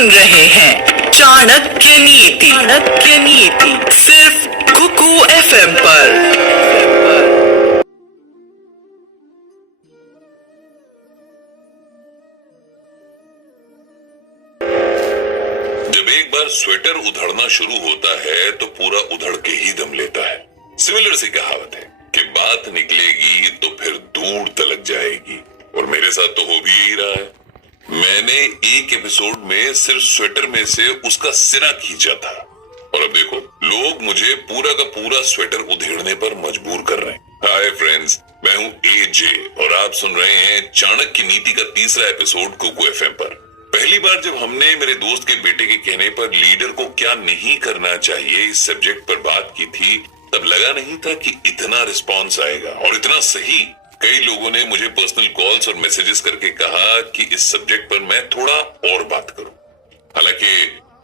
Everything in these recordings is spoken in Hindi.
सुन रहे हैं चाणक्य नीति। चाणक्य नीति सिर्फ कुकू एफएम पर। जब एक बार स्वेटर उधड़ना शुरू होता है तो पूरा उधड़ के ही दम लेता है। सिमिलर सी कहावत है कि बात निकलेगी तो फिर दूर तलक जाएगी, और मेरे साथ तो हो भी यही रहा है। मैंने एक एपिसोड में सिर्फ स्वेटर में से उसका सिरा खींचा था, और अब देखो लोग मुझे पूरा का पूरा स्वेटर उधेड़ने पर मजबूर कर रहे हैं। हाय फ्रेंड्स, मैं हूँ एजे और आप सुन रहे हैं चाणक्य नीति का तीसरा एपिसोड कुकू एफएम पर। पहली बार जब हमने मेरे दोस्त के बेटे के कहने पर लीडर को क्या नहीं करना चाहिए इस सब्जेक्ट पर बात की थी, तब लगा नहीं था कि इतना रिस्पॉन्स आएगा और इतना सही। कई लोगों ने मुझे पर्सनल कॉल्स और मैसेजेस करके कहा कि इस सब्जेक्ट पर मैं थोड़ा और बात करूं। हालांकि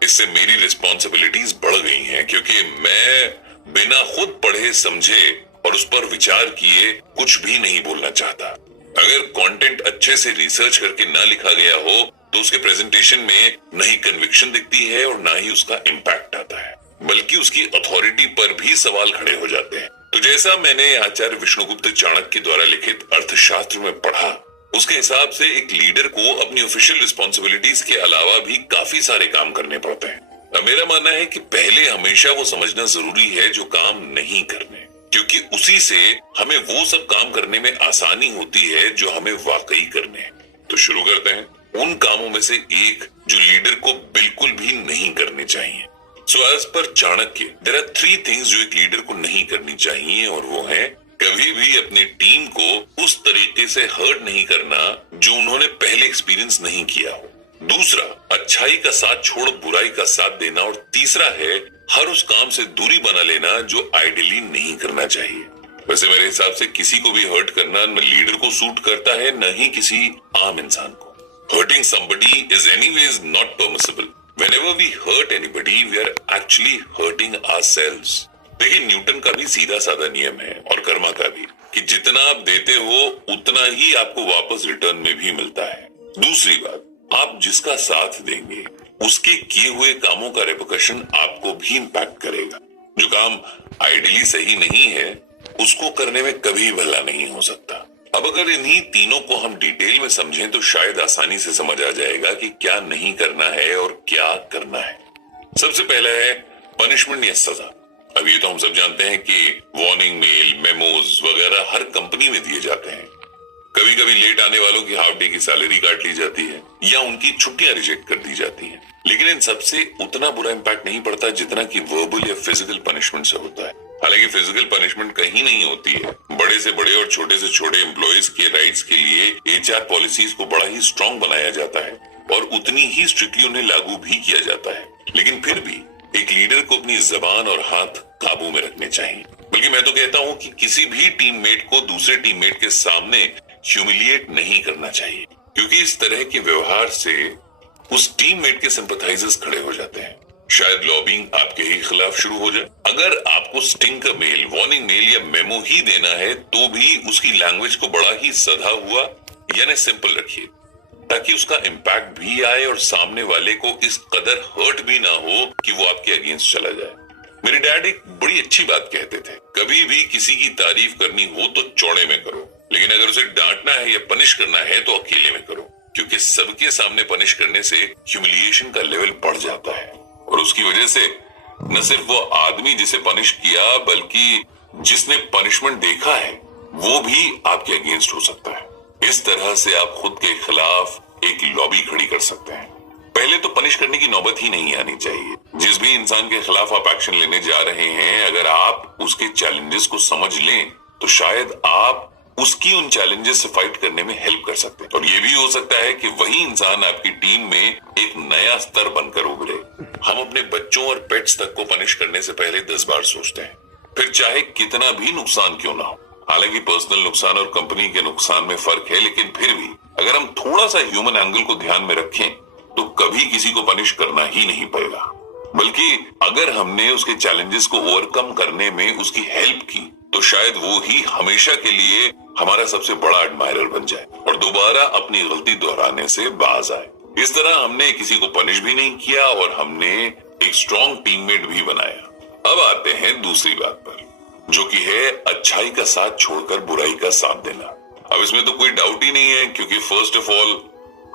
इससे मेरी रिस्पॉन्सिबिलिटीज बढ़ गई हैं, क्योंकि मैं बिना खुद पढ़े समझे और उस पर विचार किए कुछ भी नहीं बोलना चाहता। अगर कंटेंट अच्छे से रिसर्च करके ना लिखा गया हो तो उसके प्रेजेंटेशन में न ही कन्विक्शन दिखती है और ना ही उसका इम्पैक्ट आता है, बल्कि उसकी अथॉरिटी पर भी सवाल खड़े हो जाते हैं। तो जैसा मैंने आचार्य विष्णुगुप्त चाणक्य द्वारा लिखित अर्थशास्त्र में पढ़ा, उसके हिसाब से एक लीडर को अपनी ऑफिशियल रिस्पॉन्सिबिलिटीज के अलावा भी काफी सारे काम करने पड़ते हैं। मेरा मानना है कि पहले हमेशा वो समझना जरूरी है जो काम नहीं करने, क्योंकि उसी से हमें वो सब काम करने में आसानी होती है जो हमें वाकई करने हैं। तो शुरू करते हैं उन कामों में से एक जो लीडर को बिल्कुल भी नहीं करने चाहिए। So as per Chanakya there are 3 things जो एक लीडर को नहीं करनी चाहिए, और वो है कभी भी अपनी टीम को उस तरीके से हर्ट नहीं करना जो उन्होंने पहले एक्सपीरियंस नहीं किया हो। दूसरा, अच्छाई का साथ छोड़ बुराई का साथ देना। और तीसरा है हर उस काम से दूरी बना लेना जो आइडियली नहीं करना चाहिए। वैसे मेरे हिसाब से किसी को भी हर्ट करना न लीडर को सूट करता है, न ही किसी आम इंसान को। Hurting somebody is anyways not permissible. Whenever we hurt anybody, we are actually hurting ourselves. देखिए, न्यूटन का भी सीधा साधा नियम है और कर्मा का भी, कि जितना आप देते हो उतना ही आपको वापस रिटर्न में भी मिलता है। दूसरी बात, आप जिसका साथ देंगे उसके किए हुए कामों का रेपरकशन आपको भी इम्पैक्ट करेगा। जो काम आइडियली सही नहीं है उसको करने में कभी भला नहीं हो सकता। अब अगर इन्हीं तीनों को हम डिटेल में समझें तो शायद आसानी से समझ आ जाएगा कि क्या नहीं करना है और क्या करना है। सबसे पहला है पनिशमेंट या सजा। अब ये तो हम सब जानते हैं कि वार्निंग मेल, मेमोज वगैरह हर कंपनी में दिए जाते हैं। कभी कभी लेट आने वालों की हाफ डे की सैलरी काट ली जाती है या उनकी छुट्टियां रिजेक्ट कर दी जाती हैं। लेकिन इन सबसे उतना बुरा इम्पैक्ट नहीं पड़ता जितना कि वर्बल या फिजिकल पनिशमेंट से होता है। हालांकि फिजिकल पनिशमेंट कहीं नहीं होती है। बड़े से बड़े और छोटे से छोटे एम्प्लॉइज के राइट्स के लिए एचआर पॉलिसीज को बड़ा ही स्ट्रांग बनाया जाता है और उतनी ही स्ट्रिक्टली उन्हें लागू भी किया जाता है। लेकिन फिर भी एक लीडर को अपनी जबान और हाथ काबू में रखने चाहिए। बल्कि मैं तो कहता हूं कि किसी भी टीममेट को दूसरे टीममेट के सामने ह्यूमिलिएट नहीं करना चाहिए, क्योंकि इस तरह के व्यवहार से उस टीममेट के सिंपैथाइजर्स खड़े हो जाते हैं। शायद लॉबिंग आपके ही खिलाफ शुरू हो जाए। अगर आपको स्टिंकर मेल, वार्निंग मेल या मेमो ही देना है तो भी उसकी लैंग्वेज को बड़ा ही सधा हुआ यानी सिंपल रखिए, ताकि उसका इम्पैक्ट भी आए और सामने वाले को इस कदर हर्ट भी ना हो कि वो आपके अगेंस्ट चला जाए। मेरे डैड एक बड़ी अच्छी बात कहते थे, कभी भी किसी की तारीफ करनी हो तो चौड़े में करो, लेकिन अगर उसे डांटना है या पनिश करना है तो अकेले में करो, क्योंकि सबके सामने पनिश करने से ह्यूमिलिएशन का लेवल बढ़ जाता है और उसकी वजह से न सिर्फ वो आदमी जिसे पनिश किया बल्कि जिसने पनिशमेंट देखा है वो भी आपके अगेंस्ट हो सकता है। इस तरह से आप खुद के खिलाफ एक लॉबी खड़ी कर सकते हैं। पहले तो पनिश करने की नौबत ही नहीं आनी चाहिए। जिस भी इंसान के खिलाफ आप एक्शन लेने जा रहे हैं, अगर आप उसके चैलेंजेस को समझ लें तो शायद आप उसकी उन चैलेंजेस से फाइट करने में हेल्प कर सकते हैं। और ये भी हो सकता है कि वही इंसान आपकी टीम में एक नया स्तर बनकर उभरे। हम अपने बच्चों और पेट्स तक को पनिश करने से पहले 10 बार सोचते हैं, फिर चाहे कितना भी नुकसान क्यों ना हो। हालांकि पर्सनल नुकसान और कंपनी के नुकसान में फर्क है, लेकिन फिर भी अगर हम थोड़ा सा ह्यूमन एंगल को ध्यान में रखें तो कभी किसी को पनिश करना ही नहीं पड़ेगा, बल्कि अगर हमने उसके चैलेंजेस को ओवरकम करने में उसकी हेल्प की तो शायद वो ही हमेशा के लिए हमारा सबसे बड़ा एडमायरर बन जाए और दोबारा अपनी गलती दोहराने से बाज आए। इस तरह हमने किसी को पनिश भी नहीं किया और हमने एक स्ट्रॉन्ग टीममेट भी बनाया। अब आते हैं दूसरी बात पर, जो कि है अच्छाई का साथ छोड़कर बुराई का साथ देना। अब इसमें तो कोई डाउट ही नहीं है, क्योंकि फर्स्ट ऑफ ऑल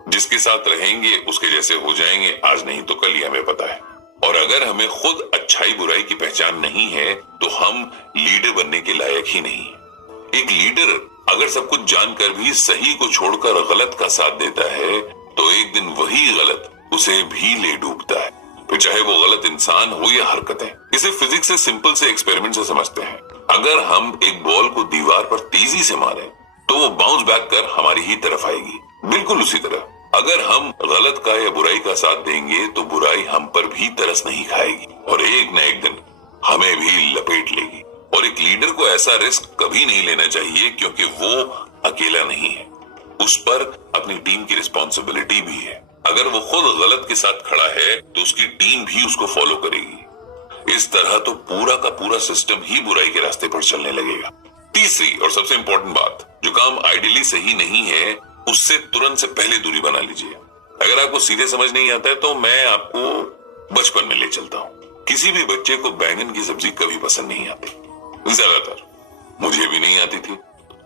जिसके साथ रहेंगे उसके जैसे हो जाएंगे, आज नहीं तो कल, ही हमें पता है। और अगर हमें खुद अच्छाई बुराई की पहचान नहीं है तो हम लीडर बनने के लायक ही नहीं है। एक लीडर अगर सब कुछ जानकर भी सही को छोड़कर गलत का साथ देता है तो एक दिन वही गलत उसे भी ले डूबता है, फिर चाहे वो गलत इंसान हो या हरकतें। इसे फिजिक्स से सिंपल से एक्सपेरिमेंट से समझते हैं। अगर हम एक बॉल को दीवार पर तेजी से मारें तो वो बाउंस बैक कर हमारी ही तरफ आएगी। बिल्कुल उसी तरह अगर हम गलत का या बुराई का साथ देंगे तो बुराई हम पर भी तरस नहीं खाएगी और एक न एक दिन हमें भी लपेट लेगी। और एक लीडर को ऐसा रिस्क कभी नहीं लेना चाहिए, क्योंकि वो अकेला नहीं है, उस पर अपनी टीम की रिस्पॉन्सिबिलिटी भी है। अगर वो खुद गलत के साथ खड़ा है तो उसकी टीम भी उसको फॉलो करेगी। इस तरह तो पूरा का पूरा सिस्टम ही बुराई के रास्ते पर चलने लगेगा। तीसरी और सबसे इंपॉर्टेंट बात, जो काम आइडियली सही नहीं है उससे तुरंत से पहले दूरी बना लीजिए। अगर आपको सीधे समझ नहीं आता है तो मैं आपको बचपन में ले चलता हूँ। किसी भी बच्चे को बैंगन की सब्जी कभी पसंद नहीं आती, ज्यादातर मुझे भी नहीं आती थी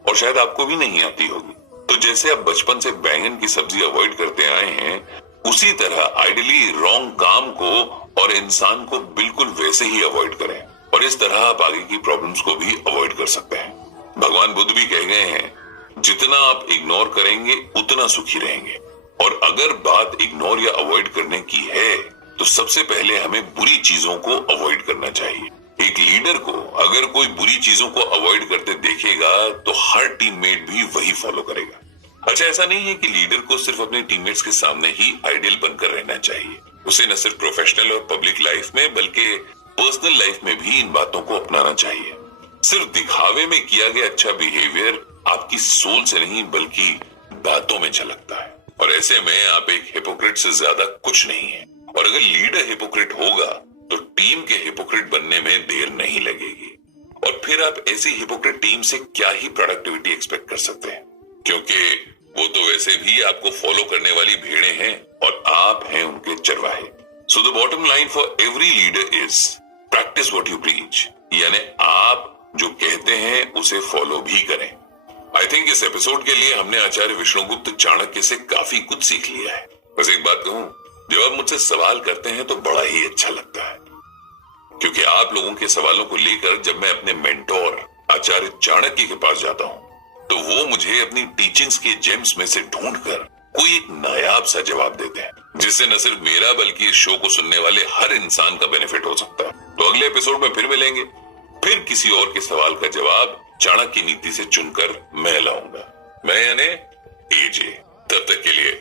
और शायद आपको भी नहीं आती होगी। तो जैसे आप बचपन से बैंगन की सब्जी अवॉइड करते आए हैं, उसी तरह आइडियली रॉन्ग काम को और इंसान को बिल्कुल वैसे ही अवॉइड करें और इस तरह आप आगे की प्रॉब्लम्स को भी अवॉइड कर सकते हैं। भगवान बुद्ध भी कह गए हैं, जितना आप इग्नोर करेंगे उतना सुखी रहेंगे। और अगर बात इग्नोर या अवॉइड करने की है तो सबसे पहले हमें बुरी चीजों को अवॉइड करना चाहिए। एक लीडर को अगर कोई बुरी चीजों को अवॉइड करते देखेगा तो हर टीममेट भी वही फॉलो करेगा। अच्छा, ऐसा नहीं है कि लीडर को सिर्फ अपने टीममेट्स के सामने ही आइडियल बनकर रहना चाहिए। उसे न सिर्फ प्रोफेशनल और पब्लिक लाइफ में बल्कि पर्सनल लाइफ में भी इन बातों को अपनाना चाहिए। सिर्फ दिखावे में किया गया अच्छा बिहेवियर आपकी सोल से नहीं बल्कि बातों में झलकता है, और ऐसे में आप एक हिपोक्रेट से ज्यादा कुछ नहीं है। और अगर लीडर हिपोक्रेट होगा तो टीम के हिपोक्रेट बनने में देर नहीं लगेगी, और फिर आप ऐसी हिपोक्रेट टीम से क्या ही प्रोडक्टिविटी एक्सपेक्ट कर सकते हैं, क्योंकि वो तो वैसे भी आपको फॉलो करने वाली भेड़ें हैं और आप हैं उनके चरवाहे। So the bottom line for every leader is practice what you preach, यानी आप जो कहते हैं उसे फॉलो भी करें। आई थिंक इस एपिसोड के लिए हमने आचार्य विष्णुगुप्त चाणक्य से काफी कुछ सीख लिया है। बस एक बात कहूं, जब आप मुझसे सवाल करते हैं तो बड़ा ही अच्छा लगता है, क्योंकि आप लोगों के सवालों को लेकर जब मैं अपने मेंटोर आचार्य चाणक्य के पास जाता हूं तो वो मुझे अपनी टीचिंग्स के जेम्स में से ढूंढकर कोई एक नायाब सा जवाब देते हैं, जिससे न सिर्फ मेरा बल्कि इस शो को सुनने वाले हर इंसान का बेनिफिट हो सकता है। तो अगले एपिसोड में फिर मिलेंगे, फिर किसी और के सवाल का जवाब चाणक्य नीति से चुनकर मैं लाऊंगा। मैं यानी एजे। तब तक के लिए